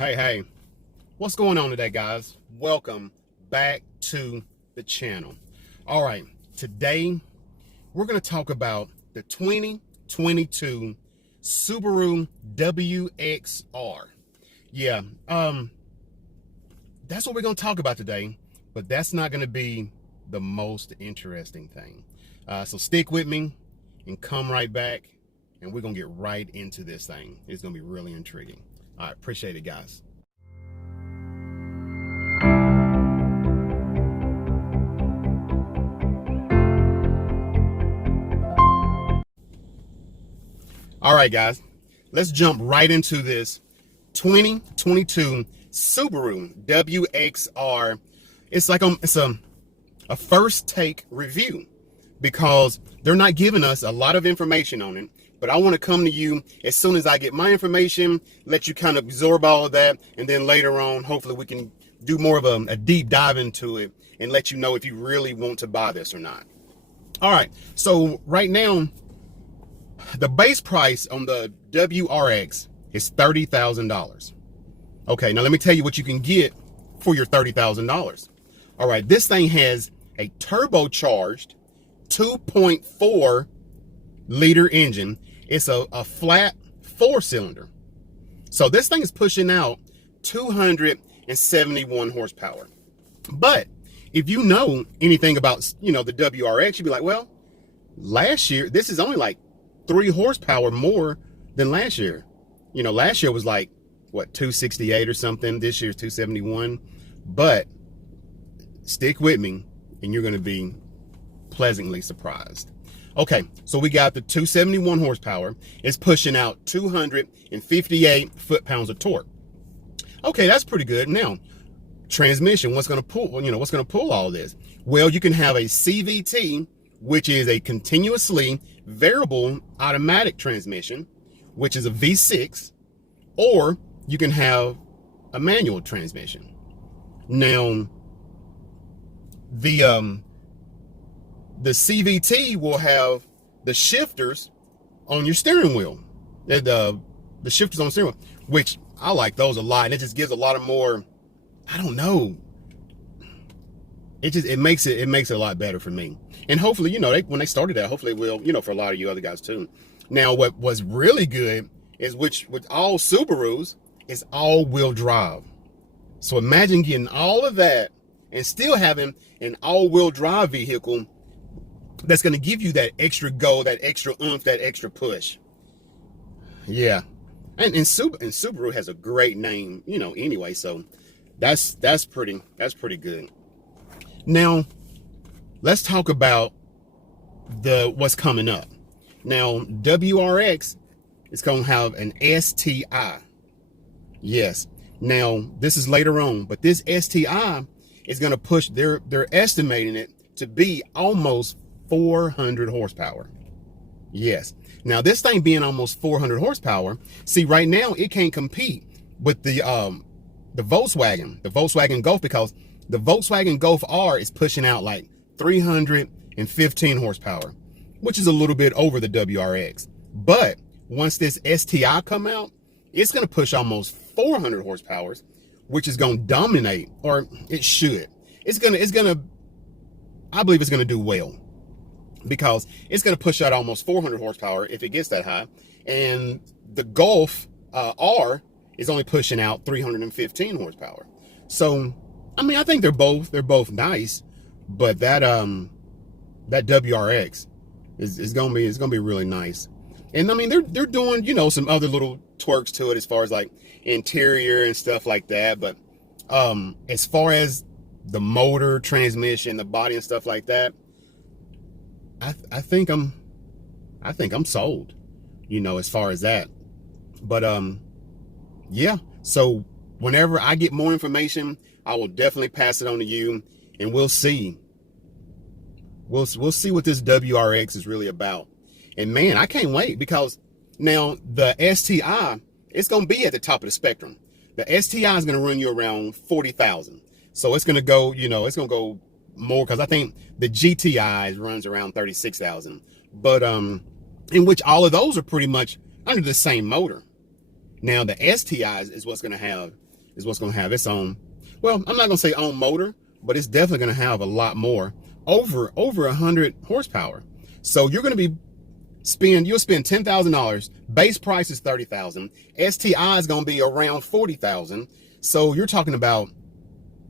Hey, what's going on today, guys? Welcome back to the channel. All right, today we're going to talk about the 2022 Subaru WRX. Yeah, that's what we're going to talk about today, but that's not going to be the most interesting thing. So stick with me and come right back, and we're going to get right into this thing. It's going to be really intriguing. All right, appreciate it, guys. All right, guys, let's jump right into this 2022 Subaru WRX. It's like it's a first take review because they're not giving us a lot of information on it. But I want to come to you as soon as I get my information, let you kind of absorb all of that, and then later on, hopefully we can do more of a deep dive into it and let you know if you really want to buy this or not. All right, so right now, the base price on the WRX is $30,000. Okay, now let me tell you what you can get for your $30,000. All right, this thing has a turbocharged 2.4 liter engine. It's a flat 4-cylinder. So this thing is pushing out 271 horsepower. But if you know anything about, the WRX, you'd be like, well, last year, this is only like 3 horsepower more than last year. Last year was like, what, 268 or something. This year's 271. But stick with me and you're going to be pleasantly surprised. Okay, so we got the 271 horsepower. It's pushing out 258 foot-pounds of torque. Okay, that's pretty good. Now, transmission, what's going to pull? What's going to pull all this? Well, you can have a CVT, which is a continuously variable automatic transmission, which is a V6, or you can have a manual transmission. Now, the CVT will have the shifters on your steering wheel. The shifters on the steering wheel, which I like those a lot. And it just gives a lot of more, I don't know. It makes it a lot better for me. And hopefully, when they started that, hopefully it will, for a lot of you other guys too. Now, what was really good is with all Subarus is all-wheel drive. So imagine getting all of that and still having an all-wheel drive vehicle that's going to give you that extra go, that extra oomph, that extra push. Yeah. And Subaru has a great name, anyway. So that's pretty good. Now, let's talk about what's coming up. Now, WRX is going to have an STI. Yes. Now, this is later on, but this STI is going to push, they're estimating it to be almost 400 horsepower. Yes. Now, this thing being almost 400 horsepower, see, right now it can't compete with the Volkswagen Golf, because the Volkswagen Golf R is pushing out like 315 horsepower, which is a little bit over the WRX. But once this STI come out, it's going to push almost 400 horsepower, which is going to dominate, or it should. I believe it's going to do well, because it's going to push out almost 400 horsepower if it gets that high. And the Golf R is only pushing out 315 horsepower. So, I think they're both nice, but that WRX is going to be really nice. And they're doing, some other little twerks to it as far as like interior and stuff like that. But as far as the motor, transmission, the body and stuff like that, I think I'm sold, as far as that. But yeah, so whenever I get more information, I will definitely pass it on to you, and we'll see see what this WRX is really about. And man, I can't wait, because now the STI, it's going to be at the top of the spectrum. The STI is going to run you around 40,000. So it's going to go, it's going to go more, because I think the GTI runs around 36,000. But in which all of those are pretty much under the same motor. Now the STIs is what's going to have is what's going to have its own, well, I'm not going to say own motor, but it's definitely going to have a lot more, over 100 horsepower. So you're going to be you'll spend $10,000. Base price is $30,000. STI is going to be around $40,000. So you're talking about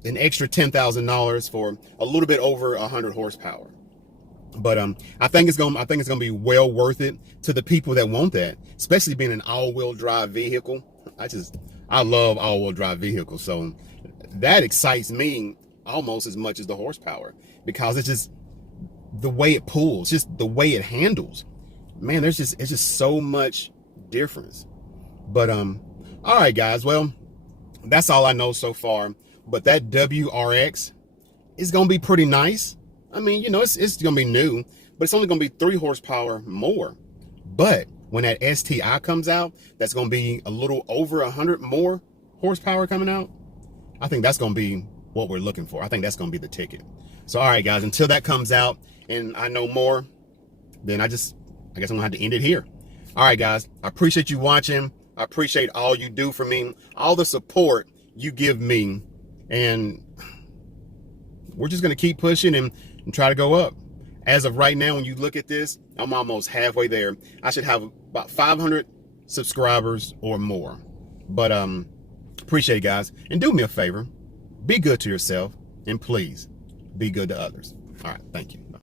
an extra $10,000 for a little bit over 100 horsepower. But I think it's gonna be well worth it to the people that want that, especially being an all-wheel drive vehicle. I love all-wheel drive vehicles, so that excites me almost as much as the horsepower, because it's just the way it pulls, just the way it handles. Man, it's just so much difference. But all right, guys. Well, that's all I know so far. But that WRX is gonna be pretty nice. I mean, you know, it's gonna be new, but it's only gonna be 3 horsepower more. But when that STI comes out, that's gonna be a little over 100 more horsepower coming out. I think that's gonna be what we're looking for. I think that's gonna be the ticket. So, all right, guys, until that comes out and I know more, then I guess I'm gonna have to end it here. All right, guys, I appreciate you watching. I appreciate all you do for me, all the support you give me, and we're just gonna keep pushing and try to go up. As of right now, when you look at this, I'm almost halfway there. I should have about 500 subscribers or more. But appreciate it, guys. And do me a favor, be good to yourself, and please be good to others. All right, thank you. Bye.